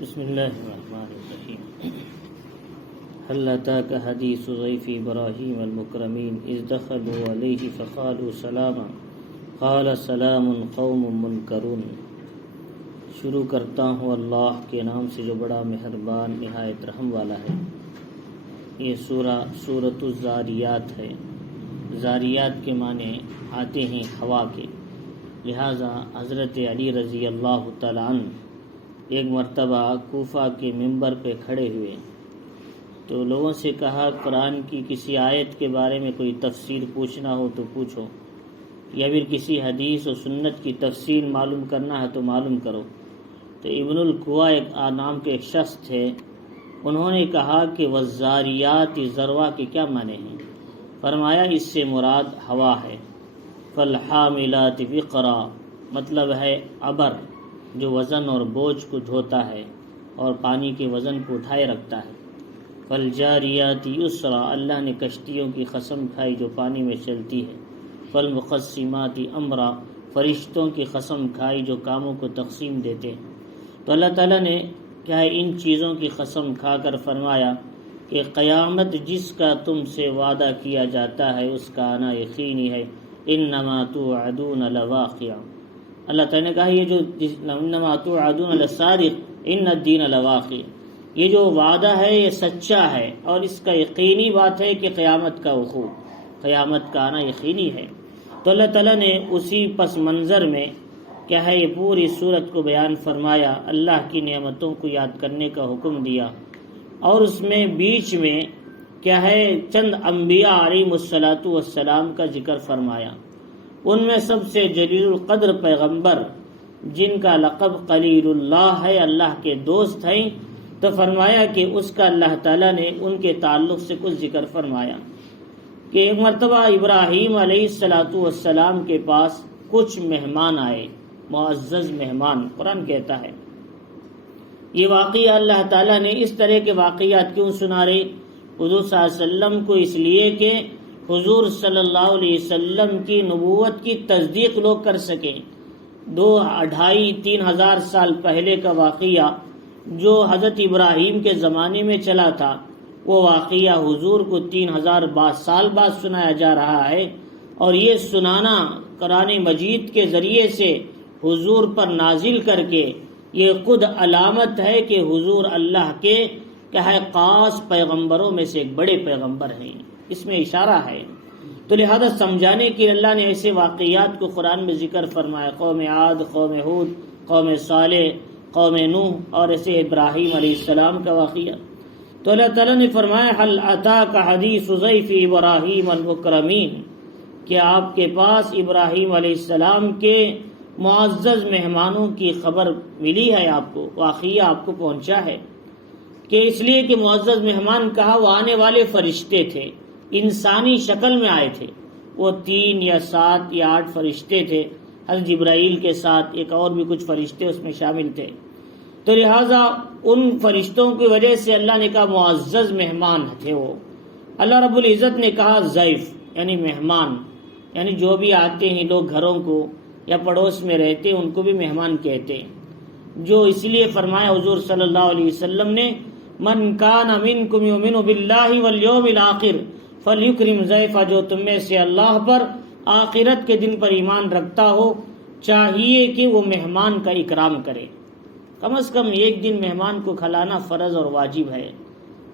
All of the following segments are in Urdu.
بسم اللہ الرحمن الرحیم هل أتاك حدیث ضیف ابراہیم المکرمین اذ دخلوا علیہ فقالوا سلاما قال سلام قوم منکرون۔ شروع کرتا ہوں اللہ کے نام سے جو بڑا مہربان نہایت رحم والا ہے۔ یہ سورۃ الزاریات ہے۔ زاریات کے معنی آتے ہیں ہوا کے، لہٰذا حضرت علی رضی اللہ تعالیٰ عنہ ایک مرتبہ کوفہ کے ممبر پہ کھڑے ہوئے تو لوگوں سے کہا قرآن کی کسی آیت کے بارے میں کوئی تفسیر پوچھنا ہو تو پوچھو، یا پھر کسی حدیث و سنت کی تفسیر معلوم کرنا ہے تو معلوم کرو۔ تو ابن القوا نام کے ایک شخص تھے، انہوں نے کہا کہ والزاریات ذروا کے کیا معنی ہیں؟ فرمایا اس سے مراد ہوا ہے۔ فالحاملات وقرا مطلب ہے ابر، جو وزن اور بوجھ کو ڈھوتا ہے اور پانی کے وزن کو اٹھائے رکھتا ہے۔ فالجاریات یسرا اللہ نے کشتیوں کی قسم کھائی جو پانی میں چلتی ہے۔ فالمقسمات امرا فرشتوں کی قسم کھائی جو کاموں کو تقسیم دیتے ہیں۔ تو اللہ تعالیٰ نے کیا ہے ان چیزوں کی قسم کھا کر فرمایا کہ قیامت جس کا تم سے وعدہ کیا جاتا ہے اس کا آنا یقینی ہے۔ انما توعدون لواقع، اللہ تعالیٰ نے کہا یہ جو انما توعدون لصادق ان الدین لواقع، یہ جو وعدہ ہے یہ سچا ہے اور اس کا یقینی بات ہے کہ قیامت کا وقوع، قیامت کا آنا یقینی ہے۔ تو اللہ تعالیٰ نے اسی پس منظر میں کیا ہے یہ پوری صورت کو بیان فرمایا، اللہ کی نعمتوں کو یاد کرنے کا حکم دیا، اور اس میں بیچ میں کیا ہے چند انبیاء علیہم الصلاۃ والسلام کا ذکر فرمایا۔ ان میں سب سے جلیل القدر پیغمبر جن کا لقب خلیل اللہ ہے، اللہ کے دوست ہیں، تو فرمایا کہ اس کا اللہ تعالیٰ نے ان کے تعلق سے کچھ ذکر فرمایا کہ ایک مرتبہ ابراہیم علیہ الصلاۃ والسلام کے پاس کچھ مہمان آئے، معزز مہمان، قرآن کہتا ہے۔ یہ واقعہ اللہ تعالیٰ نے اس طرح کے واقعات کیوں سنا رہے حضور صلی اللہ علیہ وسلم کو؟ اس لیے کہ حضور صلی اللہ علیہ وسلم کی نبوت کی تصدیق لوگ کر سکیں۔ 2-2.5-3 ہزار سال پہلے کا واقعہ جو حضرت ابراہیم کے زمانے میں چلا تھا، وہ واقعہ حضور کو 3000 سال بعد سنایا جا رہا ہے، اور یہ سنانا قرآن مجید کے ذریعے سے حضور پر نازل کر کے یہ خود علامت ہے کہ حضور اللہ کے کیا ہے خاص پیغمبروں میں سے ایک بڑے پیغمبر ہیں، اس میں اشارہ ہے۔ تو لہذا سمجھانے کے لیے اللہ نے ایسے واقعات کو قرآن میں ذکر فرمایا، قوم عاد، قوم ہود، قوم صالح، قوم نوح، اور ایسے ابراہیم علیہ السلام کا واقعہ۔ تو اللہ تعالیٰ نے فرمایا هل اتاک حدیث ضیف ابراہیم المکرمین، کہ آپ کے پاس ابراہیم علیہ السلام کے معزز مہمانوں کی خبر ملی ہے، آپ کو واقعہ آپ کو پہنچا ہے۔ کہ اس لیے کہ معزز مہمان کہا وہ آنے والے فرشتے تھے، انسانی شکل میں آئے تھے، وہ 3 یا 7 یا 8 فرشتے تھے، حضرت جبرائیل کے ساتھ ایک اور بھی کچھ فرشتے اس میں شامل تھے۔ تو لہٰذا ان فرشتوں کی وجہ سے اللہ نے کہا معزز مہمان تھے وہ۔ اللہ رب العزت نے کہا ضیف یعنی مہمان، یعنی جو بھی آتے ہیں لوگ گھروں کو یا پڑوس میں رہتے ان کو بھی مہمان کہتے ہیں۔ جو اس لیے فرمایا حضور صلی اللہ علیہ وسلم نے من کان منکم یؤمن باللہ والیوم الآخر فلیکرم ضیفہ، جو تم میں سے اللہ پر آخرت کے دن پر ایمان رکھتا ہو چاہیے کہ وہ مہمان کا اکرام کرے۔ کم از کم 1 دن مہمان کو کھلانا فرض اور واجب ہے،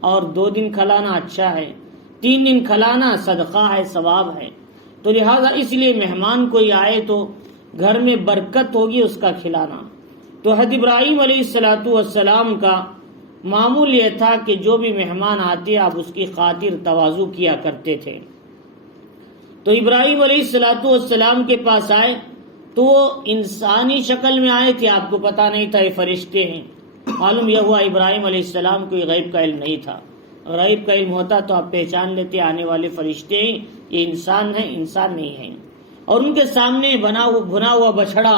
اور 2 دن کھلانا اچھا ہے، 3 دن کھلانا صدقہ ہے، ثواب ہے۔ تو لہٰذا اس لیے مہمان کوئی آئے تو گھر میں برکت ہوگی اس کا کھلانا۔ تو حضرت ابراہیم علیہ الصلاۃ والسلام کا معمول یہ تھا کہ جو بھی مہمان آتے آپ اس کی خاطر تواضع کیا کرتے تھے۔ تو ابراہیم علیہ الصلاۃ والسلام کے پاس آئے تو وہ انسانی شکل میں آئے تھے، آپ کو پتہ نہیں تھا یہ فرشتے ہیں۔ معلوم یہ ہوا ابراہیم علیہ السلام کو غیب کا علم نہیں تھا، غیب کا علم ہوتا تو آپ پہچان لیتے آنے والے فرشتے ہیں، یہ انسان ہیں، انسان نہیں ہیں۔ اور ان کے سامنے بھنا ہوا بچھڑا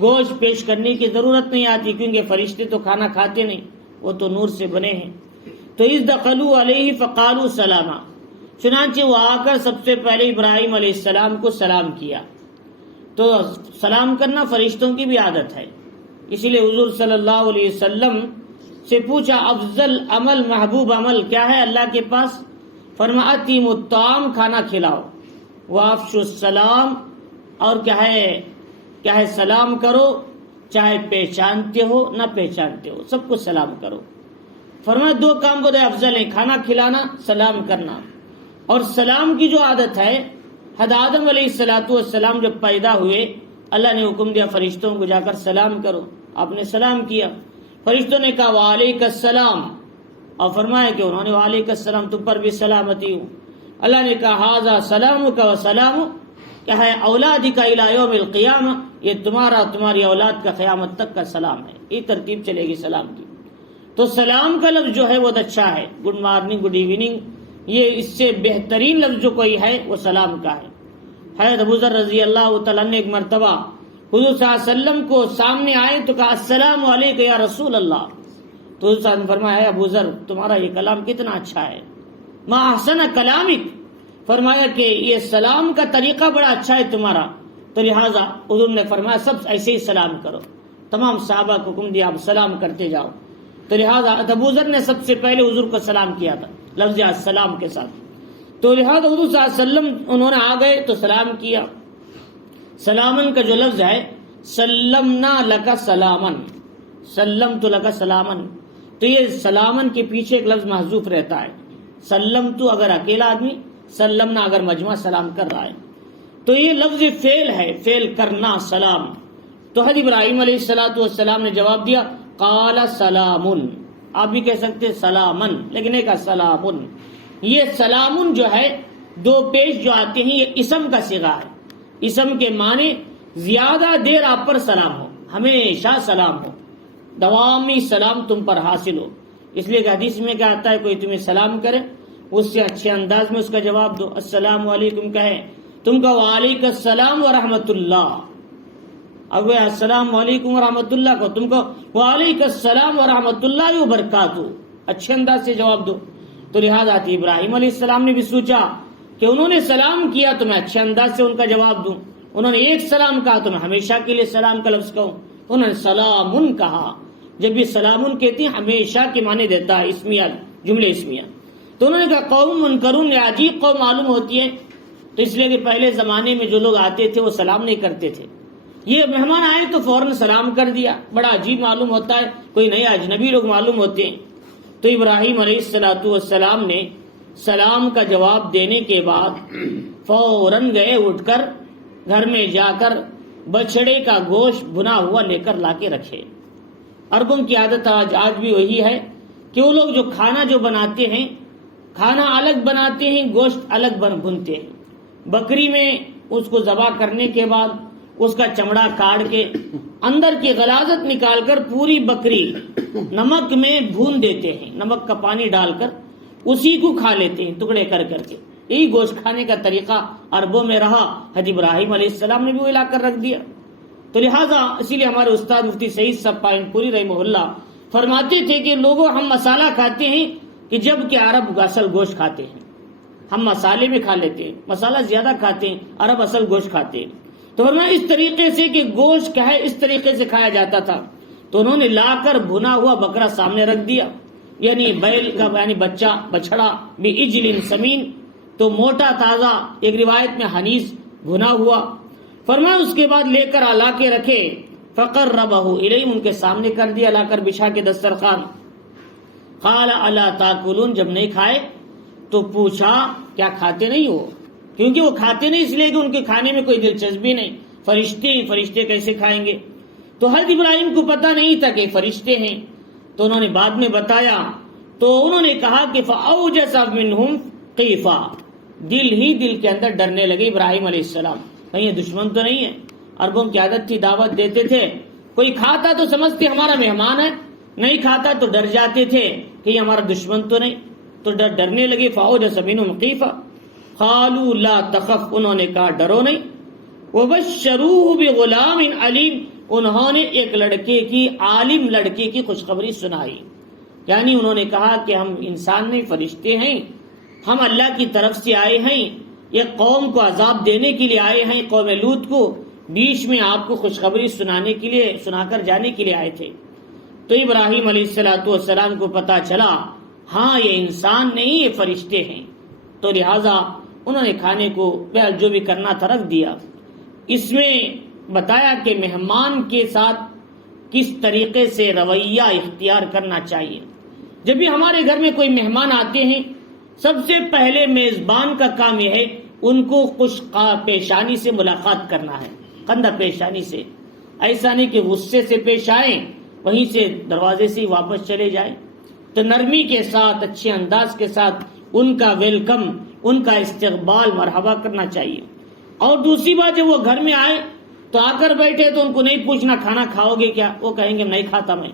گوشت پیش کرنے کی ضرورت نہیں آتی، کیونکہ فرشتے تو کھانا کھاتے نہیں، وہ تو نور سے بنے ہیں۔ تو اذ دخلوا علیہ فقالوا سلاما، چنانچہ وہ آ کر سب سے پہلے ابراہیم علیہ السلام کو سلام کیا۔ تو سلام کرنا فرشتوں کی بھی عادت ہے، اسی لیے حضور صلی اللہ علیہ وسلم سے پوچھا افضل عمل، محبوب عمل کیا ہے اللہ کے پاس؟ فرمایا اطعیم الطعام، کھانا کھلاؤ، وافشوا السلام، اور کیا ہے سلام کرو، چاہے پہچانتے ہو نہ پہچانتے ہو، سب کو سلام کرو۔ فرمایا دو کام بڑے افضل ہیں، کھانا کھلانا، سلام کرنا۔ اور سلام کی جو عادت ہے، حضرت آدم علیہ السلام جب پیدا ہوئے، اللہ نے حکم دیا فرشتوں کو جا کر سلام کرو، آپ نے سلام کیا، فرشتوں نے کہا وعلیک السلام، اور فرمایا کہ انہوں نے وعلیک السلام، تم پر بھی سلامتی ہو۔ اللہ نے کہا ھذا سلامک و سلام کیا ہے اولادک الی یوم القیامہ، یہ تمہارا تمہاری اولاد کا قیامت تک کا سلام ہے، یہ ترتیب چلے گی سلام کی۔ تو سلام کا لفظ جو ہے بہت اچھا ہے، گڈ مارننگ، گڈ ایوننگ، یہ اس سے بہترین لفظ جو کوئی ہے وہ سلام کا ہے۔ حضرت ابو ذر رضی اللہ تعالیٰ نے ایک مرتبہ حضور صلی اللہ علیہ وسلم کو سامنے آئے تو کہا السلام علیکم یا رسول اللہ، تو حضور صلی اللہ علیہ وسلم نے فرمایا ابو ذر تمہارا یہ کلام کتنا اچھا ہے، ما احسن کلامک، فرمایا کہ یہ سلام کا طریقہ بڑا اچھا ہے تمہارا، تو لہٰذا حضور نے فرمایا سب ایسے ہی سلام کرو، تمام صحابہ کو حکم دیا آپ سلام کرتے جاؤ، تو لہٰذا ابو ذر نے سب سے پہلے حضور کو سلام کیا تھا لفظ السلام کے ساتھ، تو لہٰذا حضور صلی اللہ علیہ وسلم انہوں نے آ گئے تو سلام کیا۔ سلامن کا جو لفظ ہے سلمنا لک سلامن، سلمت لک سلامن، تو یہ سلامن کے پیچھے ایک لفظ محذوف رہتا ہے، سلمت اگر اکیلا آدمی، سلمنا اگر مجمع سلام کر رہا ہے، تو یہ لفظ فعل ہے، فعل کرنا سلام۔ تو حضرت ابراہیم علیہ السلام نے جواب دیا قال سلامن، آپ بھی کہہ سکتے سلامن، لیکن ایک سلامن، یہ سلامن جو ہے دو پیش جو آتے ہیں یہ اسم کا صیغہ ہے، اسم کے معنی زیادہ دیر آپ پر سلام ہو، ہمیشہ سلام ہو، دوامی سلام تم پر حاصل ہو، اس لیے کہ حدیث میں کیا آتا ہے کوئی تمہیں سلام کرے اس سے اچھے انداز میں اس کا جواب دو، السلام علیکم کہے تم کا وعلیکم السلام ورحمۃ اللہ، اب السلام علیکم ورحمۃ اللہ کو تم کو وعلیکم السلام ورحمۃ اللہ وبرکاتہ، اچھے انداز سے جواب دو۔ تو لہٰذا ابراہیم علیہ السلام نے بھی سوچا کہ انہوں نے سلام کیا تو میں اچھے انداز سے ان کا جواب دوں، انہوں نے ایک سلام کہا تو میں ہمیشہ کے لیے سلام کا لفظ کہوں، انہوں نے سلامن کہا، جب یہ سلامن کہتے ہیں ہمیشہ کے معنی دیتا ہے، اسمیہ، جملے اسمیہ، تو انہوں نے کہا قوم منکرون، عجیب قوم معلوم ہوتی ہے، تو اس لیے کہ پہلے زمانے میں جو لوگ آتے تھے وہ سلام نہیں کرتے تھے، یہ مہمان آئے تو فوراً سلام کر دیا، بڑا عجیب معلوم ہوتا ہے، کوئی نئے اجنبی لوگ معلوم ہوتے ہیں۔ تو ابراہیم علیہ السلام نے سلام کا جواب دینے کے بعد فوراً گئے اٹھ کر گھر میں جا کر بچڑے کا گوشت بنا ہوا لے کر لا کے رکھے۔ عربوں کی عادت آج بھی وہی ہے کہ وہ لوگ جو کھانا جو بناتے ہیں، کھانا الگ بناتے ہیں، گوشت الگ بھونتے ہیں۔ بکری میں اس کو ذبح کرنے کے بعد اس کا چمڑا کاٹ کے اندر کی غلاظت نکال کر پوری بکری نمک میں بھون دیتے ہیں، نمک کا پانی ڈال کر اسی کو کھا لیتے ہیں ٹکڑے کر کر کے، یہی گوشت کھانے کا طریقہ عربوں میں رہا، حضرت ابراہیم علیہ السلام نے بھی وہ لا کر رکھ دیا۔ تو لہٰذا اسی لیے ہمارے استاد مفتی سعید صاحب پائن پوری رحمہ اللہ فرماتے تھے کہ لوگوں ہم مسالہ کھاتے ہیں کہ جب کہ عرب اصل گوشت کھاتے ہیں، ہم مسالے میں کھا لیتے ہیں، مسالہ زیادہ کھاتے ہیں، عرب اصل گوشت کھاتے ہیں۔ تو فرمایا اس طریقے سے کہ گوشت کیا ہے اس طریقے سے کھایا جاتا تھا، تو انہوں نے لا کر بھنا ہوا بکرا سامنے رکھ دیا، یعنی بیل کا یعنی بچہ بچڑا بھی اجل سمین، تو موٹا تازہ، ایک روایت میں حنیز بھنا ہوا، فرمایا اس کے بعد لے کر لا کے رکھے، فقربہ الیہم ان کے سامنے کر دیا، لا کر بچھا کے دسترخوان، قال الا تاکلون جب نہیں کھائے تو پوچھا کیا کھاتے نہیں ہو، کیونکہ وہ کھاتے نہیں اس لیے کہ ان کے کھانے میں کوئی دلچسپی نہیں، فرشتے کیسے کھائیں گے، تو حضرت ابراہیم کو پتہ نہیں تھا کہ فرشتے ہیں، تو انہوں نے بعد میں بتایا، تو انہوں نے کہا کہ فاوجس منہم خیفہ، دل ہی دل کے اندر ڈرنے لگے ابراہیم علیہ السلام، کہیں یہ دشمن تو نہیں ہے، عربوں کی عادت تھی دعوت دیتے تھے، کوئی کھاتا تو سمجھتے ہمارا مہمان ہے، نہیں کھاتا تو ڈر جاتے تھے کہ یہ ہمارا دشمن تو نہیں، تو ڈرنے لگے، فاوجس منہم خیفہ قالوا لا تخف انہوں نے کہا ڈرو نہیں، وبشروه بغلام علیم انہوں نے ایک لڑکے کی عالم لڑکے کی خوشخبری سنائی، یعنی انہوں نے کہا کہ ہم انسان نہیں فرشتے ہیں، ہم اللہ کی طرف سے آئے ہیں، یہ قوم کو عذاب دینے کے لیے آئے ہیں، قوم لوط کو، بیچ میں آپ کو خوشخبری سنانے کے لیے، سنا کر جانے کے لیے آئے تھے۔ تو ابراہیم علیہ السلام کو پتا چلا ہاں یہ انسان نہیں یہ فرشتے ہیں، تو لہٰذا انہوں نے کھانے کو جو بھی کرنا تھا رکھ دیا۔ اس میں بتایا کہ مہمان کے ساتھ کس طریقے سے رویہ اختیار کرنا چاہیے۔ جب بھی ہمارے گھر میں کوئی مہمان آتے ہیں، سب سے پہلے میزبان کا کام یہ ہے ان کو خوش پیشانی سے ملاقات کرنا ہے، خندہ پیشانی سے، ایسا نہیں کہ غصے سے پیش آئیں وہیں سے دروازے سے ہی واپس چلے جائیں۔ تو نرمی کے ساتھ، اچھے انداز کے ساتھ ان کا ویلکم، ان کا استقبال، مرحبا کرنا چاہیے۔ اور دوسری بات، جب وہ گھر میں آئے تو آ کر بیٹھے تو ان کو نہیں پوچھنا کھانا کھاؤ گے کیا، وہ کہیں گے نہیں کھاتا میں،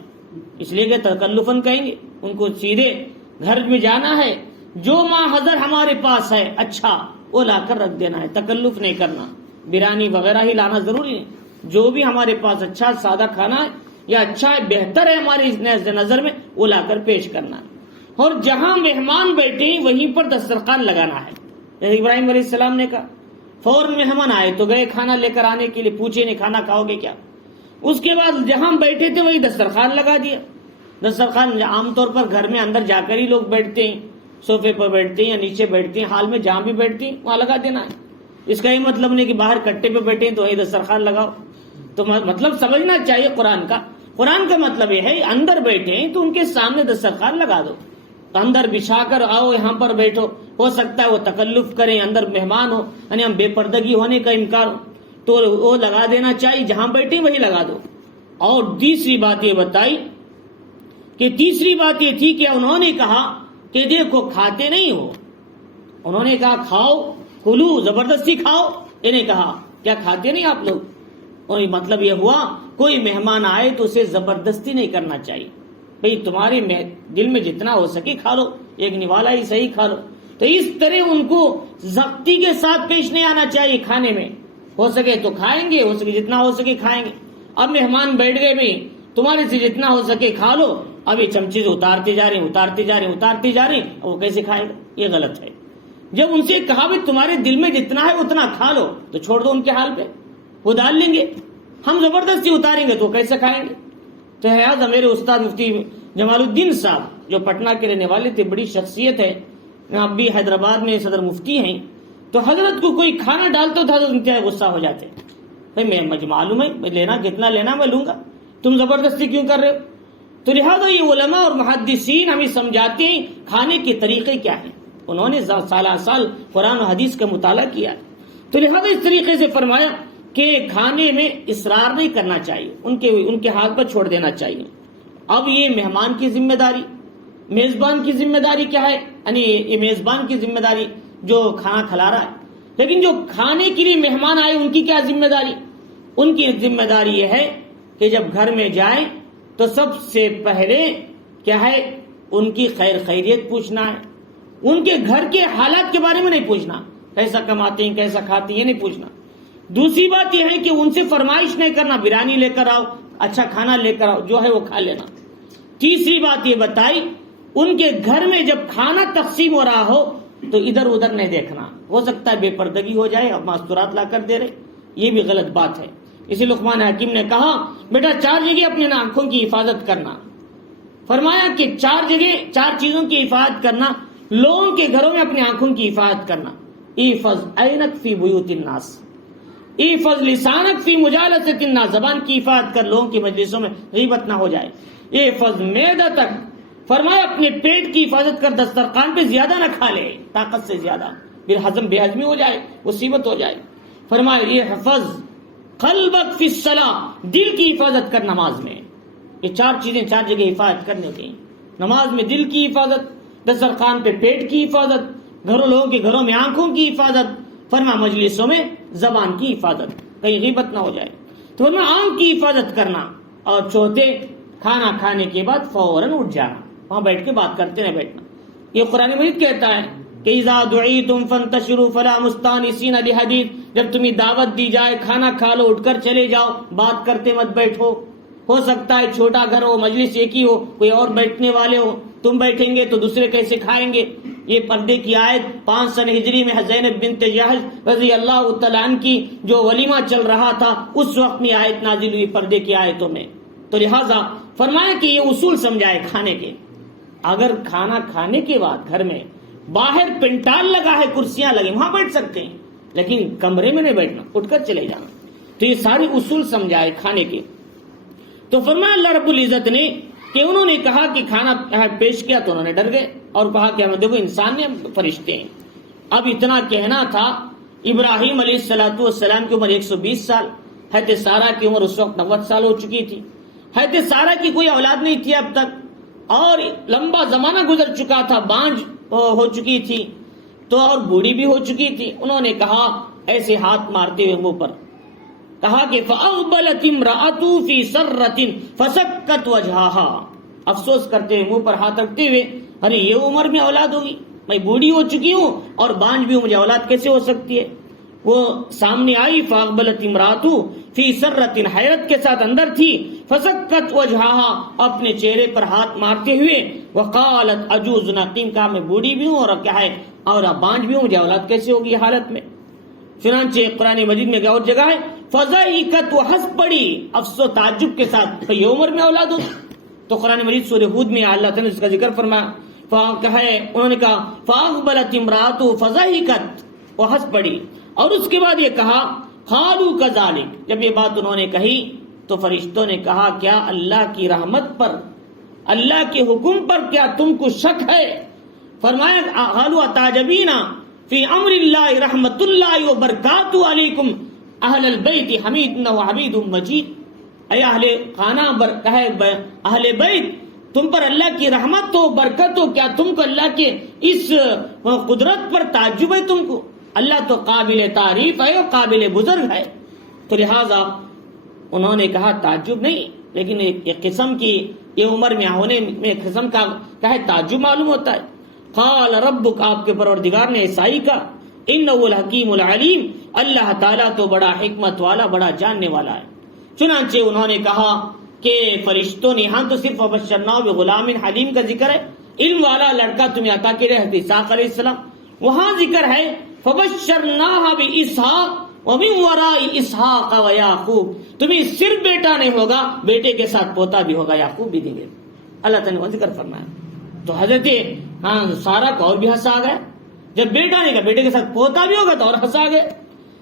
اس لیے کہ تکلفاً کہیں گے، ان کو سیدھے گھر میں جانا ہے، جو ماں حضر ہمارے پاس ہے اچھا وہ لا کر رکھ دینا ہے، تکلف نہیں کرنا، بریانی وغیرہ ہی لانا ضروری ہے، جو بھی ہمارے پاس اچھا سادہ کھانا ہے یا اچھا ہے، بہتر ہے ہماری نظر میں، وہ لا کر پیش کرنا ہے۔ اور جہاں مہمان بیٹھے وہیں پر دسترخوان لگانا ہے، جیسے ابراہیم علیہ السلام نے کہا، فوراً مہمان آئے تو گئے کھانا لے کر آنے کے لیے، پوچھے نہیں کھانا کھاؤ گے کیا، اس کے بعد جہاں بیٹھے تھے وہی دسترخوان لگا دیا۔ دسترخوان عام طور پر گھر میں اندر جا کر ہی لوگ بیٹھتے ہیں، صوفے پر بیٹھتے ہیں یا نیچے بیٹھتے ہیں، حال میں جہاں بھی بیٹھتے ہیں وہاں لگا دینا ہے۔ اس کا یہ مطلب نہیں کہ باہر کٹے پہ بیٹھے ہیں تو وہی دسترخوان لگاؤ، تو مطلب سمجھنا چاہیے قرآن کا مطلب یہ ہے اندر بیٹھے ہیں تو ان کے سامنے دسترخوان لگا دو، اندر بچھا کر آؤ یہاں پر بیٹھو، ہو سکتا ہے وہ تکلف کریں، اندر مہمان ہو یعنی ہم بے پردگی ہونے کا امکان ہو تو وہ لگا دینا چاہیے، جہاں بیٹھے وہی لگا دو۔ اور تیسری بات یہ بتائی کہ تیسری بات یہ تھی کہ انہوں نے کہا کہ دیکھو کھاتے نہیں ہو، انہوں نے کہا کھاؤ، کھلو، زبردستی کھاؤ، یہ نہیں کہا کیا کھاتے نہیں آپ لوگ، اور مطلب یہ ہوا کوئی مہمان آئے تو اسے زبردستی نہیں کرنا چاہیے، بھئی تمہارے دل میں جتنا ہو سکے کھا لو، ایک نوالا ہی صحیح کھا لو، تو اس طرح ان کو ضبطی کے ساتھ پیش نہیں آنا چاہیے کھانے میں، ہو سکے تو کھائیں گے، ہو سکے جتنا ہو سکے کھائیں گے، اب مہمان بیٹھ گئے بھی تمہارے سے جتنا ہو سکے کھا لو، اب یہ چمچے سے اتارتے جا رہے ہیں، وہ کیسے کھائے گا، یہ غلط ہے۔ جب ان سے کہا بھی تمہارے دل میں جتنا ہے اتنا کھا لو تو چھوڑ دو ان کے حال پہ، وہ ڈال لیں گے، ہم زبردستی اتاریں گے تو کیسے کھائیں گے۔ تو لہٰذا میرے استاد مفتی جمال الدین صاحب جو پٹنہ کے رہنے والے تھے، بڑی شخصیت ہے، اب بھی حیدرآباد میں صدر مفتی ہیں، تو حضرت کو کوئی کھانا ڈالتا تھا حضرت انتہائی غصہ ہو جاتے، بھائی مجھے معلوم ہے لینا کتنا لینا میں لوں گا، تم زبردستی کیوں کر رہے ہو۔ تو لہٰذا یہ علماء اور محدثین ہمیں سمجھاتے ہیں کھانے کے طریقے کیا ہیں، انہوں نے سال قرآن و حدیث کا مطالعہ کیا ہے، تو لہٰذا اس طریقے سے فرمایا کہ کھانے میں اصرار نہیں کرنا چاہیے، ان کے ہاتھ پر چھوڑ دینا چاہیے۔ اب یہ مہمان کی ذمہ داری، میزبان کی ذمہ داری کیا ہے، یعنی یہ میزبان کی ذمہ داری جو کھانا کھلا رہا ہے، لیکن جو کھانے کے لیے مہمان آئے ان کی کیا ذمہ داری، ان کی ذمہ داری یہ ہے کہ جب گھر میں جائیں تو سب سے پہلے کیا ہے ان کی خیر خیریت پوچھنا ہے، ان کے گھر کے حالات کے بارے میں نہیں پوچھنا، کیسا کماتے ہیں کیسا کھاتے ہیں یہ نہیں پوچھنا۔ دوسری بات یہ ہے کہ ان سے فرمائش نہیں کرنا بریانی لے کر آؤ، اچھا کھانا لے کر آؤ، جو ہے وہ کھا لینا۔ تیسری بات یہ بتائی ان کے گھر میں جب کھانا تقسیم ہو رہا ہو تو ادھر ادھر نہیں دیکھنا، ہو سکتا ہے بے پردگی ہو جائے، اب مستورات لا کر دے رہے، یہ بھی غلط بات ہے۔ اسی لقمان حکیم نے کہا بیٹا 4 جگہ اپنے آنکھوں کی حفاظت کرنا، فرمایا کہ 4 چیزوں کی حفاظت کرنا، لوگوں کے گھروں میں اپنی آنکھوں کی حفاظت کرنا، احفظ عینک فی بیوت الناس، احفظ لسانک فی مجالست الناس، زبان کی حفاظت کر لوگوں کی مجلسوں میں غیبت نہ ہو جائے، احفظ معدتک، فرمایا اپنے پیٹ کی حفاظت کر، دسترخوان پہ زیادہ نہ کھا لے، طاقت سے زیادہ پھر بے ہضمی ہو جائے، مصیبت ہو جائے۔ فرمایا احفظ قلبک فی الصلاۃ، دل کی حفاظت کر نماز میں، یہ 4 چیزیں 4 جگہ حفاظت کرنے کی، نماز میں دل کی حفاظت، دسترخوان پہ پیٹ کی حفاظت، لوگوں کے گھروں میں آنکھوں کی حفاظت، فرما مجلسوں میں زبان کی حفاظت، کہیں غیبت نہ ہو جائے، تو فرما آنکھ کی حفاظت کرنا، اور چوتھے کھانا کھانے کے بعد فوراً اٹھ جانا، وہاں بیٹھ کے بات کرتے نہ بیٹھنا۔ یہ قرآن مجید کہتا ہے کہ اذا دعیتم فانتشروا فلا مستانسین لحدیث، جب تمہیں دعوت دی جائے کھانا کھا لو، اٹھ کر چلے جاؤ، بات کرتے مت بیٹھو، ہو سکتا ہے چھوٹا گھر ہو، مجلس ایک ہی ہو، کوئی اور بیٹھنے والے ہو، تم بیٹھیں گے تو دوسرے کیسے کھائیں گے۔ یہ پردے کی آیت 500 ہجری میں زینب بنت جحش رضی اللہ تعالیٰ عنہ کی جو ولیمہ چل رہا تھا اس وقت میں آیت نازل ہوئی، پردے کی آیتوں میں تو لہٰذا فرمایا کہ یہ اصول سمجھائے کھانے کے. اگر کھانا کھانے کے بعد گھر میں باہر پنٹال لگا ہے، کرسیاں لگی، وہاں بیٹھ سکتے ہیں، لیکن کمرے میں نہیں بیٹھنا، اٹھ کر چلے جانا. تو یہ سارے اصول سمجھائے کھانے کے. تو فرمایا اللہ رب العزت نے کہ انہوں نے کہا کہ کھانا پیش کیا تو انہوں نے ڈر گئے اور کہا کہ ہمیں دیکھو انسان نے فرشتے ہیں. اب اتنا کہنا تھا. ابراہیم علیہ السلام کی عمر 120 سال، حضرت سارہ کی عمر اس وقت 90 سال ہو چکی تھی. حضرت سارہ کی کوئی اولاد نہیں تھی اب تک، اور لمبا زمانہ گزر چکا تھا، بانجھ ہو چکی تھی تو اور بوڑھی بھی ہو چکی تھی. انہوں نے کہا ایسے ہاتھ مارتے ہوئے منہ پر کہا کہ فَأَغْبَلَتِ امْرَأَتُ فِي سَرَّةٍ فَسَكَّتْ وَجْهَهَا، افسوس کرتے ہوئے منہ پر ہاتھ رکھتے ہوئے، ارے یہ عمر میں اولاد ہوگی، میں بوڑھی ہو چکی ہوں اور بانجھ بھی ہوں، مجھے اولاد کیسے ہو سکتی ہے. وہ سامنے آئی فَأَغْبَلَتِ امْرَأَتُ فِي سَرَّةٍ، حیرت کے ساتھ اندر تھی. فَسَكَّتْ وَجْهَهَا، اپنے چہرے پر ہاتھ مارتے ہوئے، وَقَالَتْ عَجُوزٌ عَقِيمٌ، کہا میں بوڑھی بھی ہوں اور کیا ہے اور بانجھ بھی ہوں، مجھے اولاد کیسے ہوگی حالت میں. چنانچہ قرآن مجید میں اور جگہ ہے فَضَحِكَتْ، وہ ہنس پڑی افسوس تعجب کے ساتھ، یہ عمر میں اولاد ہو. تو قرآن مجید سورہ ہود میں اللہ تعالیٰ نے اس کا ذکر فرمایا. انہوں نے کہا فَأَغْبَلَتِ امْرَأَتُ فَضَحِكَتْ، وہ ہنس پڑی. اور اس کے بعد یہ کہا قَالُوا كَذَلِكَ، جب یہ بات انہوں نے کہی تو فرشتوں نے کہا کیا اللہ کی رحمت پر، اللہ کے حکم پر کیا تم کو شک ہے؟ فرمایا قَالُوا أَتَعْجَبِينَ فِي أَمْرِ اللَّهِ رَحْمَةُ اللَّهِ وَبَرَكَاتُهُ عَلَيْكُمْ اہل البیت حمید و حمید مجید. اے اہل خانہ اہل بیت، تم پر اللہ کی رحمت ہو، برکت ہو، کیا تم کو اللہ کے اس قدرت پر تعجب ہے؟ تم کو اللہ تو قابل تعریف ہے اور قابل بزرگ ہے. تو لہذا انہوں نے کہا تعجب نہیں، لیکن ایک قسم کی یہ عمر میں ہونے میں ایک قسم کا تعجب معلوم ہوتا ہے. قال ربک، آپ کے پروردگار نے ایسا ہی کہا، انہ الحکیم العلیم، اللہ تعالیٰ تو بڑا حکمت والا، بڑا جاننے والا ہے. چنانچہ انہوں نے کہا کہ فرشتوں نے، ہاں تو صرف فبشرناہ بغلام حلیم کا ذکر ہے، علم والا لڑکا تمہیں عطا کیا ہے اسحاق علیہ السلام. وہاں ذکر ہے فبشرناہ باسحاق ومن وراء اسحاق ویعقوب، تمہیں صرف بیٹا نہیں ہوگا، بیٹے کے ساتھ پوتا بھی ہوگا، یعقوب بھی دیں گے. اللہ تعالیٰ نے ذکر فرمایا. تو حضرت سارہ کو اور بھی ہنس آ گیا، جب بیٹا نہیں کا بیٹے کے ساتھ پوتا بھی ہوگا تو اور ہنس آ گئے.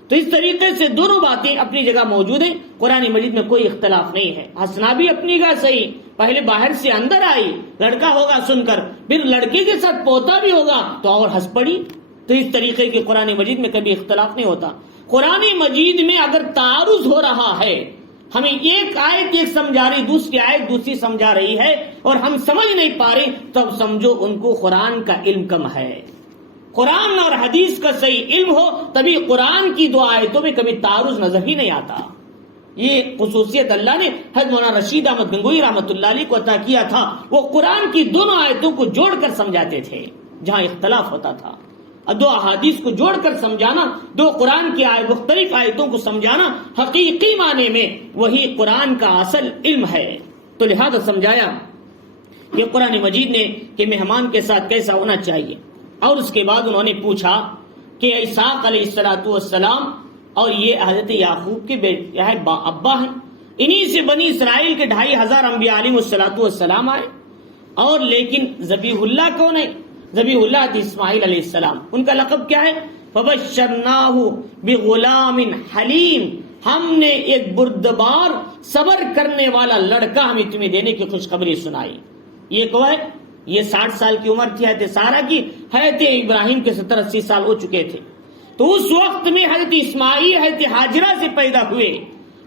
تو اس طریقے سے دونوں باتیں اپنی جگہ موجود ہیں، قرآن مجید میں کوئی اختلاف نہیں ہے. ہنسنا بھی اپنی جگہ صحیح، پہلے باہر سے اندر آئی، لڑکا ہوگا سن کر، پھر لڑکے کے ساتھ پوتا بھی ہوگا تو اور ہنس پڑی. تو اس طریقے کے قرآن مجید میں کبھی اختلاف نہیں ہوتا. قرآن مجید میں اگر تعارض ہو رہا ہے، ہمیں ایک آیت ایک سمجھا رہی، دوسری آیت دوسری سمجھا رہی ہے اور ہم سمجھ نہیں پا رہے، تب سمجھو ان کو قرآن کا علم کم ہے. قرآن اور حدیث کا صحیح علم ہو تبھی قرآن کی دو آیتوں میں کبھی تعارض نظر ہی نہیں آتا. یہ خصوصیت اللہ نے حضرت مولانا رشید احمد گنگوئی رحمۃ اللہ علیہ کو عطا کیا تھا. وہ قرآن کی دونوں آیتوں کو جوڑ کر سمجھاتے تھے جہاں اختلاف ہوتا تھا. دو احادیث کو جوڑ کر سمجھانا، دو قرآن کی مختلف آیتوں کو سمجھانا حقیقی معنی میں وہی قرآن کا اصل علم ہے. تو لہذا سمجھایا کہ قرآن مجید نے کہ مہمان کے ساتھ کیسا ہونا چاہیے. اور اس کے بعد انہوں نے پوچھا کہ اسحاق علیہ السلام اور یہ حضرت یعقوب کے ابا ہیں، انہی سے بنی اسرائیل کے 2500 انبیاء علیہ السلام آئے. اور لیکن ذبیح اللہ کون ہے؟ ذبیح اللہ اسماعیل علیہ السلام. ان کا لقب کیا ہے؟ فبشرناہ بغلام حلیم، ہم نے ایک بردبار صبر کرنے والا لڑکا ہمیں تمہیں دینے کی خوشخبری سنائی. یہ کون ہے؟ یہ 60 سال کی عمر تھی حضرت سارہ کی، حضرت ابراہیم کے 70-80 سال ہو چکے تھے. تو اس وقت میں حضرت اسماعیل حضرت ہاجرہ سے پیدا ہوئے.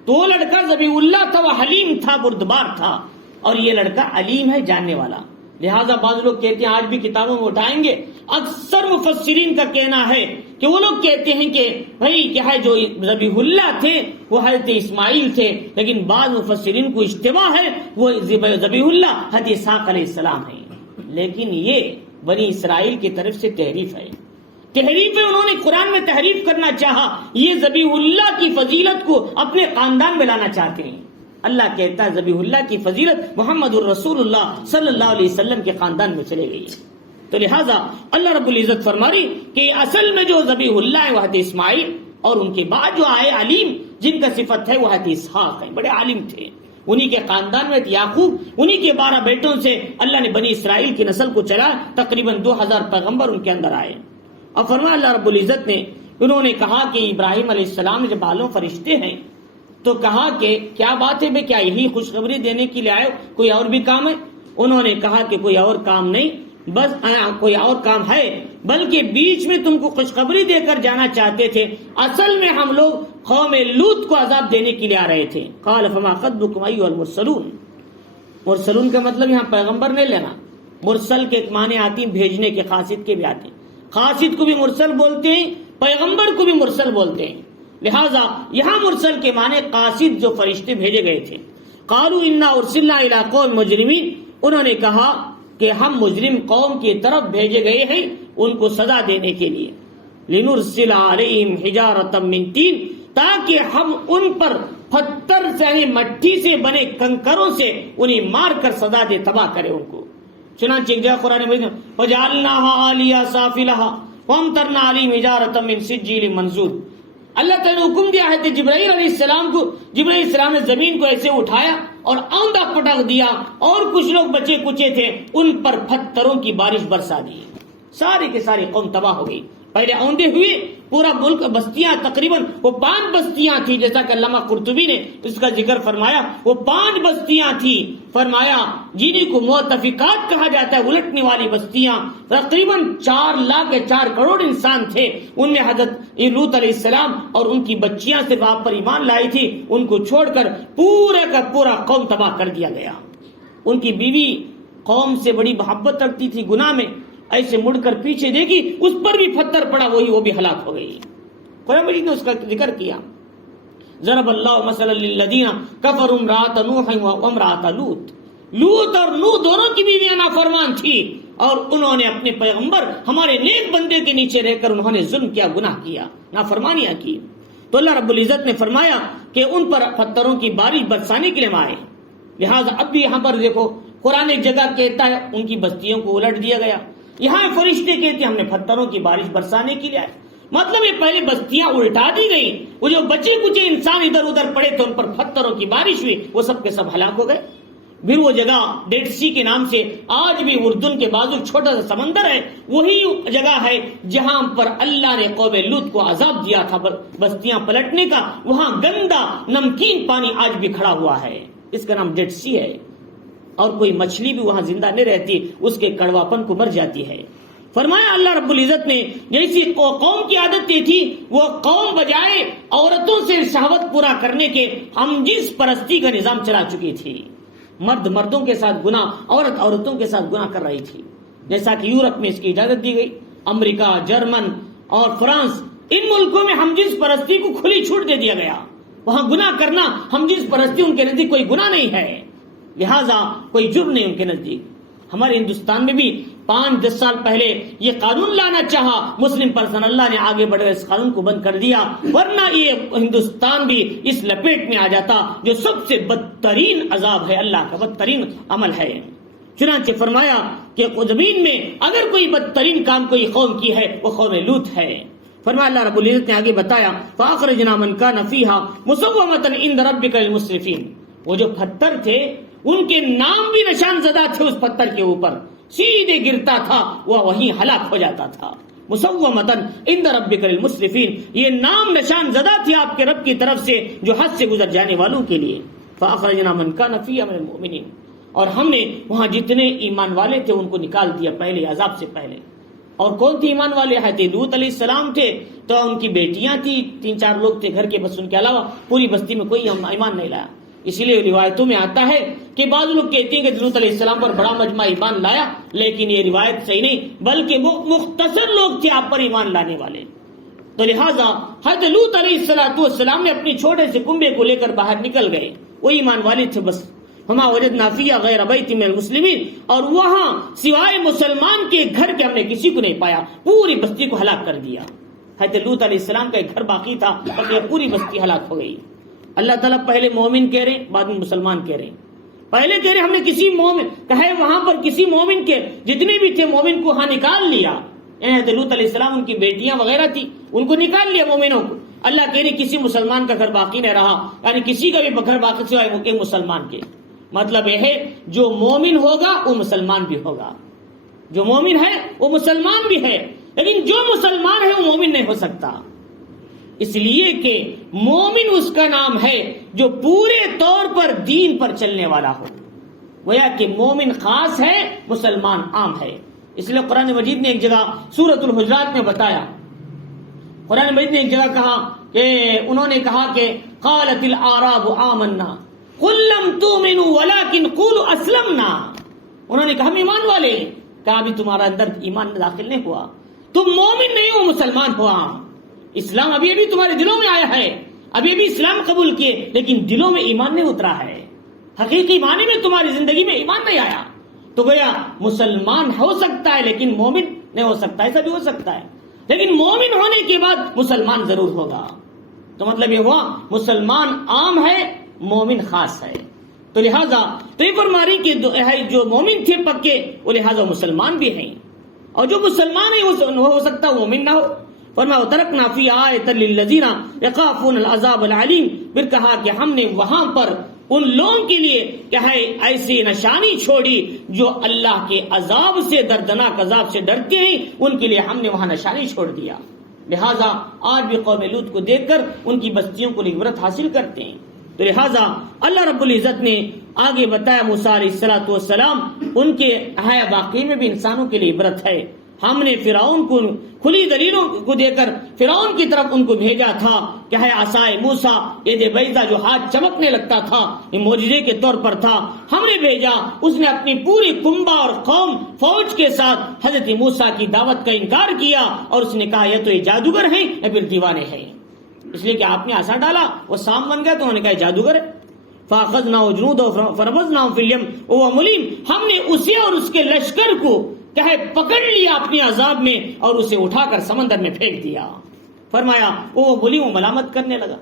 تو وہ لڑکا ذبیح اللہ تھا، وہ حلیم تھا، بردبار تھا. اور یہ لڑکا علیم ہے، جاننے والا. لہٰذا بعض لوگ کہتے ہیں، آج بھی کتابوں میں اٹھائیں گے، اکثر مفسرین کا کہنا ہے کہ وہ لوگ کہتے ہیں کہ بھائی کیا ہے، جو ذبیح اللہ تھے وہ حضرت اسماعیل تھے. لیکن بعض مفسرین کو اشتباہ ہے، وہ ذبیح اللہ حضرت اسحاق علیہ السلام ہیں. لیکن یہ بنی اسرائیل کی طرف سے تحریف ہے. انہوں نے قرآن میں تحریف کرنا چاہا. یہ ذبیح اللہ کی فضیلت کو اپنے خاندان میں لانا چاہتے ہیں. اللہ کہتا ہے ذبیح اللہ کی فضیلت محمد الرسول اللہ صلی اللہ علیہ وسلم کے خاندان میں چلے گئی. تو لہٰذا اللہ رب العزت فرما رہی کہ اصل میں جو ذبیح اللہ ہے وہ حضرت اسماعیل، اور ان کے بعد جو آئے علیم جن کا صفت ہے وہ حضرت اسحاق ہے، بڑے عالم تھے. انہی کے خاندان میں یعقوب، انہی کے 12 بیٹوں سے اللہ نے بنی اسرائیل کی نسل کو چلا، تقریباً 2000 پیغمبر ان کے اندر آئے۔ اور فرمایا اللہ رب العزت نے، انہوں نے کہا کہ ابراہیم علیہ السلام نے جب معلوم فرشتے ہیں تو کہا کہ کیا بات ہے بے، کیا یہی خوشخبری دینے کے لیے آئے، کوئی اور بھی کام ہے؟ انہوں نے کہا کہ کوئی اور کام نہیں، بس کوئی اور کام ہے، بلکہ بیچ میں تم کو خوشخبری دے کر جانا چاہتے تھے، اصل میں ہم لوگ قوم لوط کو عذاب دینے کے لیے آ رہے تھے۔ قال فما خطبكم ايها المرسلون، مرسلون کا مطلب یہاں پیغمبر نہیں لینا، مرسل کے معنی آتی ہیں بھیجنے کے، قاصد کے بھی آتے ہیں، قاصد کو بھی مرسل بولتے ہیں، پیغمبر کو بھی مرسل بولتے ہیں، لہذا یہاں مرسل کے معنی قاصد جو فرشتے بھیجے گئے تھے۔ قالوا انا ارسلنا الى قوم مجرمین، انہوں نے کہا کہ ہم مجرم قوم کی طرف بھیجے گئے ہیں ان کو سزا دینے کے لیے، لنرسل علیہم حجارۃ من طین، تاکہ ہم ان پر پتھر سے یعنی مٹی سے بنے کنکروں سے انہیں مار کر سزا دے، تباہ کرے ان کو۔ چنانچہ ایک جگہ قرآن مجید میں وجعلناها عالیہ سافلها وامطرنا علیہم حجارۃ من سجیل منضود، اللہ تعالیٰ نے حکم دیا ہے کہ جبرائیل علیہ السلام کو، جبرائیل علیہ السلام نے زمین کو ایسے اٹھایا اور آندھا پٹک دیا، اور کچھ لوگ بچے کچے تھے ان پر پتھروں کی بارش برسا دی، سارے کے سارے قوم تباہ ہو گئی۔ پہلے اوندے ہوئے پورا ملک، بستیاں تقریباً وہ 5 بستیاں تھی، جیسا کہ علامہ قرطبی نے اس کا ذکر فرمایا، وہ 5 بستیاں تھی، فرمایا جنہیں کو مؤتفقات کہا جاتا ہے، الٹنے والی بستیاں، تقریباً 4 کروڑ انسان تھے، ان میں حضرت لوط علیہ السلام اور ان کی بچیاں سے باپ پر ایمان لائی تھی، ان کو چھوڑ کر پورا کا پورا قوم تباہ کر دیا گیا۔ ان کی بیوی قوم سے بڑی محبت رکھتی تھی، گناہ میں ایسے مڑ کر پیچھے دیکھی، اس پر بھی پتھر پڑا، وہ بھی ہلاک ہو گئی۔ قرآن مجید نے اس کا ذکر کیا، ضرب اللہ مثلا للذین کفروا امرأۃ نوح وامرأۃ لوط، لوط اور نوح دونوں کی بیویاں نافرمان تھی، اور انہوں نے اپنے پیغمبر ہمارے نیک بندے کے نیچے رہ کر انہوں نے ظلم کیا، گناہ کیا، نافرمانیاں کی۔ تو اللہ رب العزت نے فرمایا کہ ان پر پتھروں کی بارش برسانے کے لیے آئے۔ لہٰذا اب بھی یہاں پر دیکھو، قرآن ایک جگہ کہتا ہے ان کی بستیوں کو الٹ دیا گیا، یہاں فرشتے کہتے ہیں ہم نے پتھروں کی بارش برسانے کے لیے آئے، مطلب یہ پہلے بستیاں الٹا دی گئی، وہ جو بچے کچے انسان ادھر ادھر پڑے تھے ان پر پتھروں کی بارش ہوئی، وہ سب کے سب ہلاک ہو گئے۔ پھر وہ جگہ ڈیڈ سی کے نام سے آج بھی اردن کے بازو چھوٹا سا سمندر ہے، وہی جگہ ہے جہاں پر اللہ نے قوم لوط کو عذاب دیا تھا بستیاں پلٹنے کا، وہاں گندا نمکین پانی آج بھی کھڑا ہوا ہے، اس کا نام ڈیڈ سی ہے، اور کوئی مچھلی بھی وہاں زندہ نہیں رہتی، اس کے کڑواپن کو مر جاتی ہے۔ فرمایا اللہ رب العزت نے جیسی قوم کی عادت یہ تھی، وہ قوم بجائے عورتوں سے شہوت پورا کرنے کے ہم جنس پرستی کا نظام چلا چکی تھی، مرد مردوں کے ساتھ گناہ، عورت عورتوں کے ساتھ گناہ کر رہی تھی، جیسا کہ یورپ میں اس کی اجازت دی گئی، امریکہ، جرمن اور فرانس، ان ملکوں میں ہم جنس پرستی کو کھلی چھوٹ دے دیا گیا، وہاں گناہ کرنا ہم جنس پرستی ان کے نزدیک کوئی گناہ نہیں ہے، لہذا کوئی جرم نہیں ان کے نزدیک۔ ہمارے ہندوستان میں بھی 5-10 سال پہلے یہ قانون لانا چاہا مسلم پرسن، اللہ نے آگے بڑھ کر اس قانون کو بند کر دیا، ورنہ یہ ہندوستان بھی اس لپیٹ میں آ جاتا جو سب سے بدترین عذاب ہے، اللہ کا بدترین عمل ہے۔ چنانچہ فرمایا کہ زمین میں اگر کوئی بدترین کام کوئی قوم کی ہے وہ قوم لوط ہے۔ فرمایا اللہ رب العزت نے آگے بتایا فَأَخْرَجْنَا مَنْ كَانَ فِيهَا مُصَوَّمَةً عِنْدَ رَبِّكَ لِلْمُسْرِفِينَ، وہ جو پتھر تھے ان کے نام بھی نشان زدہ تھے، اس پتھر کے اوپر سیدھے گرتا تھا وہ وہیں ہلاک ہو جاتا تھا۔ مصومۃ عند ربک للمسرفین، یہ نام نشان زدہ تھے آپ کے رب کی طرف سے جو حد سے گزر جانے والوں کے لیے۔ فاخرجنا من کان فیہا من المؤمنین، اور ہم نے وہاں جتنے ایمان والے تھے ان کو نکال دیا پہلے عذاب سے پہلے۔ اور کون تھے ایمان والے؟ حضرت لوط علیہ السلام تھے، تو ان کی بیٹیاں تھی، 3-4 لوگ تھے گھر کے، بس ان کے علاوہ پوری بستی میں کوئی ایمان نہیں لایا۔ اسی لیے روایتوں میں آتا ہے کہ بعض لوگ کہتے ہیں کہ لوط علیہ السلام پر بڑا مجمع ایمان لایا، لیکن یہ روایت صحیح نہیں، بلکہ وہ مختصر لوگ تھے آپ پر ایمان لانے والے۔ تو لہٰذا حضرت لوط علیہ السلام نے اپنی چھوٹے سے کنبے کو لے کر باہر نکل گئے، وہ ایمان والے تھے بس۔ ہما وجدنا فیہا غیر بیت من المسلمین، اور وہاں سوائے مسلمان کے گھر کے ہم نے کسی کو نہیں پایا، پوری بستی کو ہلاک کر دیا۔ حضرت لوط علیہ السلام کا ایک گھر باقی تھا، بلکہ پوری بستی ہلاک ہو گئی۔ اللہ تعالیٰ پہلے مومن کہہ رہے ہیں، بعد میں مسلمان کہہ رہے ہیں۔ پہلے کہہ رہے ہم نے کسی مومن کہے، وہاں پر کسی مومن کے جتنے بھی تھے مومن کو ہاں نکال لیا، یعنی حضرت لوط علیہ السلام ان کی بیٹیاں وغیرہ تھی ان کو نکال لیا مومنوں کو۔ اللہ کہہ رہے کسی مسلمان کا گھر باقی نہیں رہا، یعنی کسی کا بھی گھر باقی سوائے ایک مسلمان کے. مطلب یہ ہے جو مومن ہوگا وہ مسلمان بھی ہوگا، جو مومن ہے وہ مسلمان بھی ہے، لیکن جو مسلمان ہے وہ مومن نہیں ہو سکتا، اس لیے کہ مومن اس کا نام ہے جو پورے طور پر دین پر چلنے والا ہو. گویا کہ مومن خاص ہے، مسلمان عام ہے. اس لیے قرآن مجید نے ایک جگہ سورۃ الحجرات میں بتایا، قرآن مجید نے ایک جگہ کہا کہ انہوں نے کہا کہ قالت الاعراب آمنا قل لم تؤمنوا ولكن قولوا اسلمنا. انہوں نے کہا ہم ایمان والے ہیں. کہا ابھی تمہارا اندر ایمان داخل نہیں ہوا، تم مومن نہیں ہو، مسلمان ہوا. اسلام ابھی ابھی تمہارے دلوں میں آیا ہے، ابھی ابھی اسلام قبول کیے، لیکن دلوں میں ایمان نہیں اترا ہے، حقیقی معنی میں تمہاری زندگی میں ایمان نہیں آیا. تو گویا مسلمان ہو سکتا ہے لیکن مومن نہیں ہو سکتا. ایسا بھی ہو سکتا ہے، لیکن مومن ہونے کے بعد مسلمان ضرور ہوگا. تو مطلب یہ ہوا مسلمان عام ہے، مومن خاص ہے. تو لہذا تو یہ فرما رہی کہ جو مومن تھے پکے وہ لہذا مسلمان بھی ہیں، اور جو مسلمان ہے وہ ہو سکتا ہے مومن نہ ہو. فرمایا وترکنا فی آیۃ للذین یخافون العذاب العلیم. پھر کہا کہ ہم نے وہاں پر ان لوگوں کے لیے کیا ہے ایسی نشانی چھوڑی جو اللہ کے عذاب سے، دردناک عذاب سے ڈرتے ہیں، ان کے لیے ہم نے وہاں نشانی چھوڑ دیا. لہذا آج بھی قوم لوط کو دیکھ کر ان کی بستیوں کو عبرت حاصل کرتے ہیں. تو لہذا اللہ رب العزت نے آگے بتایا موسیٰ علیہ الصلوۃ والسلام ان کے واقعے میں بھی انسانوں کے لیے عبرت ہے. ہم نے فرعون کو کھلی دلیلوں کو دے کر فرعون کی طرف ان کو بھیجا تھا کہ ہے عصائے موسیٰ ید بیضا، جو ہاتھ چمکنے لگتا تھا، یہ معجزے کے طور پر تھا. ہم نے بھیجا، اس نے اپنی پوری کنبہ اور قوم فوج کے ساتھ حضرت موسیٰ کی دعوت کا انکار کیا، اور اس نے کہا یہ تو یہ جادوگر ہیں یا پھر دیوانے ہیں. اس لیے کہ آپ نے آسا ڈالا، وہ سام بن گیا، تو انہوں نے کہا جادوگر ہے. فاخذناه وجنوده فرمزناهم في اليم وهو مليم. ہم نے اسے اور اس کے لشکر کو کہے پکڑ لیا اپنے عذاب میں اور اسے اٹھا کر سمندر میں پھینک دیا. فرمایا وہ بولی، وہ ملامت کرنے لگا،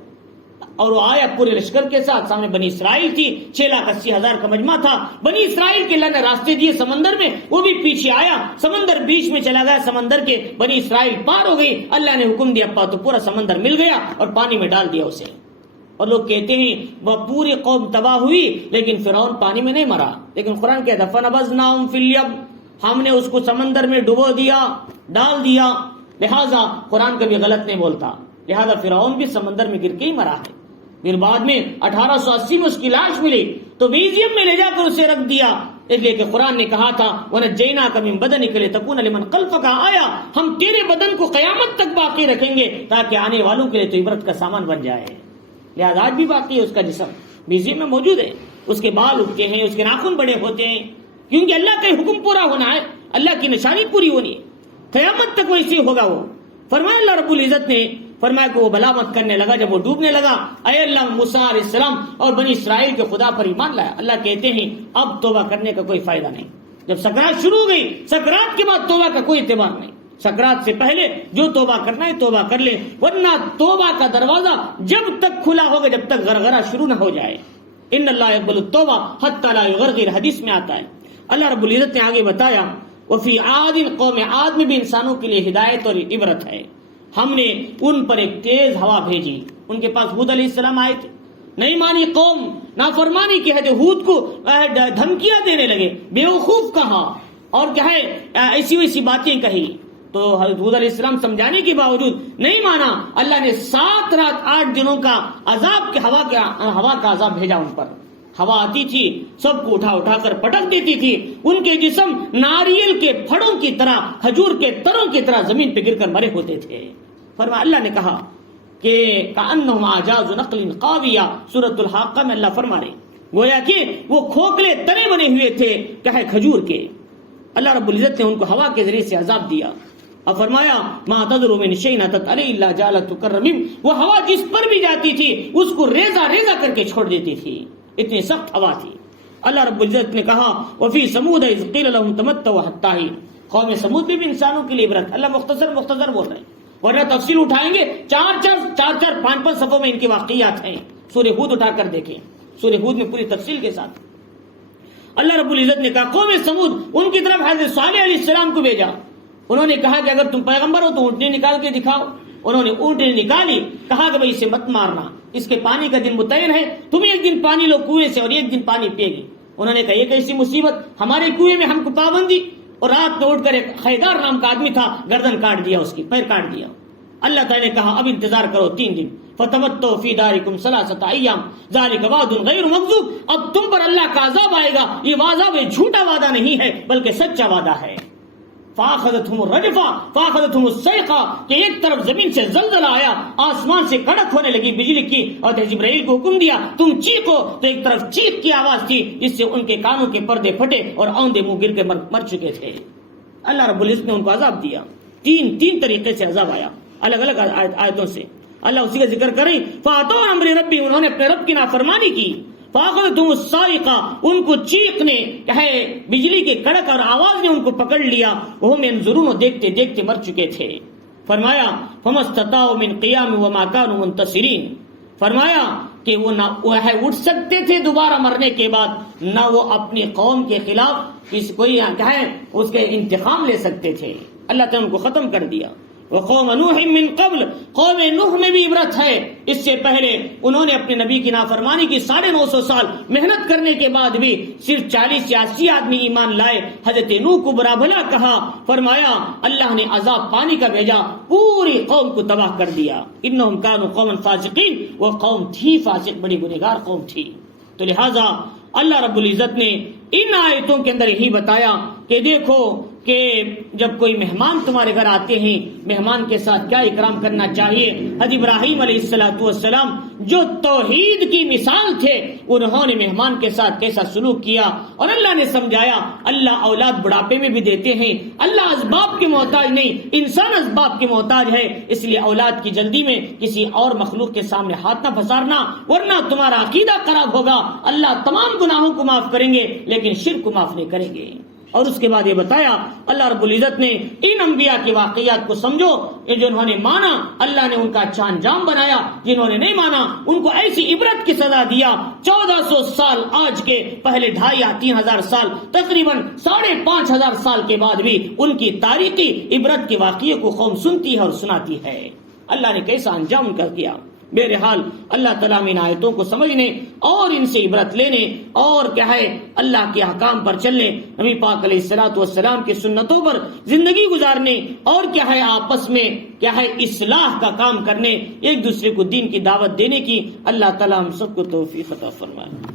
اور وہ آیا پورے لشکر کے ساتھ. سامنے بنی اسرائیل تھی، 6,80,000 کا مجمع تھا. بنی اسرائیل کے اللہ نے راستے دیے سمندر میں، وہ بھی پیچھے آیا، سمندر بیچ میں چلا گیا، سمندر کے بنی اسرائیل پار ہو گئی. اللہ نے حکم دیا تو پورا سمندر مل گیا اور پانی میں ڈال دیا اسے. اور لوگ کہتے ہیں وہ پوری قوم تباہ ہوئی لیکن فرعون پانی میں نہیں مرا. لیکن قرآن کہتا فنبذناہم فی الیم، ہم نے اس کو سمندر میں ڈبو دیا، ڈال دیا. لہذا قرآن کبھی غلط نہیں بولتا. لہذا فرعون بھی سمندر میں گر کے ہی مرا ہے. پھر بعد میں 1880 میں اس کی لاش ملی تو میوزیم میں لے جا کر اسے رکھ دیا، اس لیے کہ قرآن نے کہا تھا وَنَجَّيْنَاكَ مِن بَدَنِكَ لِتَكُونَ لِمَنْ خَلْفَكَ آیَةً، ہم تیرے بدن کو قیامت تک باقی رکھیں گے تاکہ آنے والوں کے لیے تو عبرت کا سامان بن جائے. لہذا آج بھی باقی ہے اس کا جسم، میوزیم میں موجود ہے. اس کے بال اٹھتے ہیں، اس کے ناخن بڑے ہوتے ہیں، کیونکہ اللہ کا حکم پورا ہونا ہے، اللہ کی نشانی پوری ہونی ہے. قیامت تک ویسے ہوگا وہ. فرمایا اللہ رب العزت نے فرمایا کہ وہ بلامت کرنے لگا جب وہ ڈوبنے لگا، اے اللہ موسیٰ علیہ السلام اور بنی اسرائیل کے خدا پر ایمان لایا. اللہ کہتے ہیں اب توبہ کرنے کا کوئی فائدہ نہیں. جب سکرات شروع ہو گئی، سکرات کے بعد توبہ کا کوئی اعتبار نہیں. سکرات سے پہلے جو توبہ کرنا ہے توبہ کر لے، ورنہ توبہ کا دروازہ جب تک کھلا ہوگا جب تک غرغرہ شروع نہ ہو جائے. ان اللہ یقبل التوبہ حتی لا یغرغر، حدیث میں آتا ہے. اللہ رب العزت نے آگے بتایا وفی عاد، قوم عاد میں بھی انسانوں کے لیے ہدایت اور عبرت ہے. ہم نے ان پر ایک تیز ہوا بھیجی. ان کے پاس ہود علیہ السلام آئے تھے، نہیں مانی قوم، نافرمانی کی حد. ہود کو دھمکیاں دینے لگے، بیوقوف کہا اور کیا ہے ایسی ویسی باتیں کہی. تو حضرت ہود علیہ السلام سمجھانے کے باوجود نہیں مانا. اللہ نے 7 رات 8 دنوں کا عذاب کے ہوا کا عذاب بھیجا ان پر. ہوا آتی تھی، سب کو اٹھا اٹھا کر پٹک دیتی تھی. ان کے جسم ناریل کے پھڑوں کی طرح، کھجور کے تروں کی طرح زمین پہ گر کر مرے ہوتے تھے. فرمایا اللہ نے کہا کہ کأنہم اعجاز نخل خاویہ، سورۃ الحاقہ میں اللہ فرما رہے گویا کہ وہ کھوکھلے تنے بنے ہوئے تھے کیا ہے کھجور کے. اللہ رب العزت نے ان کو ہوا کے ذریعے سے عذاب دیا. اب فرمایا ما تذر من شیء اتت علیہ الا جعلته كالرمیم، وہ ہوا جس پر بھی جاتی تھی اس کو ریزہ ریزہ کر کے چھوڑ دیتی تھی، اتنی سخت ہوا تھی. اللہ رب العزت نے کہا وفی ثمود اذ قیل لهم تمتعوا حتى حین، قوم ثمود میں بھی انسانوں کے لیے عبرت. اللہ مختصر بول رہے ہیں، ورنہ تفصیل اٹھائیں گے 4 5 صفوں میں ان کے واقعات ہیں. سورہ ہود اٹھا کر دیکھیں، سورہ ہود میں پوری تفصیل کے ساتھ اللہ رب العزت نے کہا قوم ثمود ان کی طرف حضرت صالح علیہ السلام کو بھیجا. انہوں نے کہا کہ اگر تم پیغمبر ہو تو اونٹنی نکال کے دکھاؤ. انہوں نے اونٹنی نکالی، کہا کہ بھئی اسے مت مارنا، اس کے پانی کا دن متعین ہے، تمہیں ایک دن پانی لو کنویں سے اور ایک دن پانی پیے گی۔ انہوں نے کہا یہ کیسی مصیبت، ہمارے کنویں میں ہم کو پابندی، اور رات میں اٹھ کر ایک خیدار نام کا آدمی تھا، گردن کاٹ دیا، اس کی پیر کاٹ دیا۔ اللہ تعالیٰ نے کہا اب انتظار کرو 3 دن، فتمتعوا فی دارکم 3 ایام ذلک وعد غیر مکذوب، اب تم پر اللہ کا عذاب آئے گا، یہ عذاب جھوٹا وعدہ نہیں ہے بلکہ سچا وعدہ ہے۔ فاخذتهم الرجفہ فاخذتهم الصیقہ، کہ ایک طرف زمین سے زلزلہ آیا، آسمان سے کڑک ہونے لگی بجلی کی، اور جبرائیل کو حکم دیا تم چیخو، تو ایک طرف چیخ کی آواز تھی جس سے ان کے کانوں کے پردے پھٹے اور اوندے منہ گر کے مر چکے تھے۔ اللہ رب العزت نے ان کو عذاب دیا، تین طریقے سے عذاب آیا، الگ الگ آیتوں سے اللہ اسی کا ذکر کریں۔ فاتوا امر ربی، انہوں نے اپنے رب کی نافرمانی کی، فاخذتهم الصاعقہ، ان کو چیخ نے ہے بجلی کے کڑک اور آواز نے ان کو پکڑ لیا، وہم ينظرون، دیکھتے دیکھتے مر چکے تھے۔ فرمایا فما استطاعوا من قیام وما كانوا منتصرین، فرمایا کہ وہ نہ اٹھ سکتے تھے دوبارہ مرنے کے بعد، نہ وہ اپنی قوم کے خلاف کوئی اس کے انتقام لے سکتے تھے۔ اللہ تعالیٰ ان کو ختم کر دیا۔ وقوم نوح من قبل، قوم نوح میں بھی عبرت ہے، اس سے پہلے انہوں نے اپنے نبی کی نافرمانی کی، 950 سال محنت کرنے کے بعد بھی صرف 40 یا 80 آدمی ایمان لائے۔ حضرت نوح کو برا بھلا کہا، فرمایا اللہ نے عذاب پانی کا بھیجا، پوری قوم کو تباہ کر دیا۔ انہم کانوا قوما فاسقین، وہ قوم تھی فاسق، بڑی گنہگار قوم تھی۔ تو لہذا اللہ رب العزت نے ان آیتوں کے اندر یہی بتایا کہ دیکھو کہ جب کوئی مہمان تمہارے گھر آتے ہیں، مہمان کے ساتھ کیا اکرام کرنا چاہیے۔ حضرت ابراہیم علیہ السلام جو توحید کی مثال تھے، انہوں نے مہمان کے ساتھ کیسا سلوک کیا، اور اللہ نے سمجھایا اللہ اولاد بڑھاپے میں بھی دیتے ہیں، اللہ اسباب کے محتاج نہیں، انسان اسباب کے محتاج ہے، اس لیے اولاد کی جلدی میں کسی اور مخلوق کے سامنے ہاتھ نہ پھسارنا، ورنہ تمہارا عقیدہ خراب ہوگا۔ اللہ تمام گناہوں کو معاف کریں گے لیکن شرک کو معاف نہیں کریں گے۔ اور اس کے بعد یہ بتایا اللہ رب العزت نے ان انبیاء کے واقعات کو سمجھو، جنہوں نے مانا اللہ نے ان کا اچھا انجام بنایا، جنہوں نے نہیں مانا ان کو ایسی عبرت کی سزا دیا۔ 1400 سال آج کے پہلے 2.5 یا 3,000 سال، تقریباً 5,500 سال کے بعد بھی ان کی تاریخی عبرت کے واقعے کو قوم سنتی ہے اور سناتی ہے۔ اللہ نے کیسا انجام ان کا کیا۔ بہرحال اللہ تعالیٰ ان آیتوں کو سمجھنے اور ان سے عبرت لینے اور کیا ہے اللہ کے احکام پر چلنے، نبی پاک علیہ الصلوۃ والسلام کی سنتوں پر زندگی گزارنے، اور کیا ہے آپس میں کیا ہے اصلاح کا کام کرنے، ایک دوسرے کو دین کی دعوت دینے کی اللہ تعالیٰ ہم سب کو توفیق عطا فرمائے۔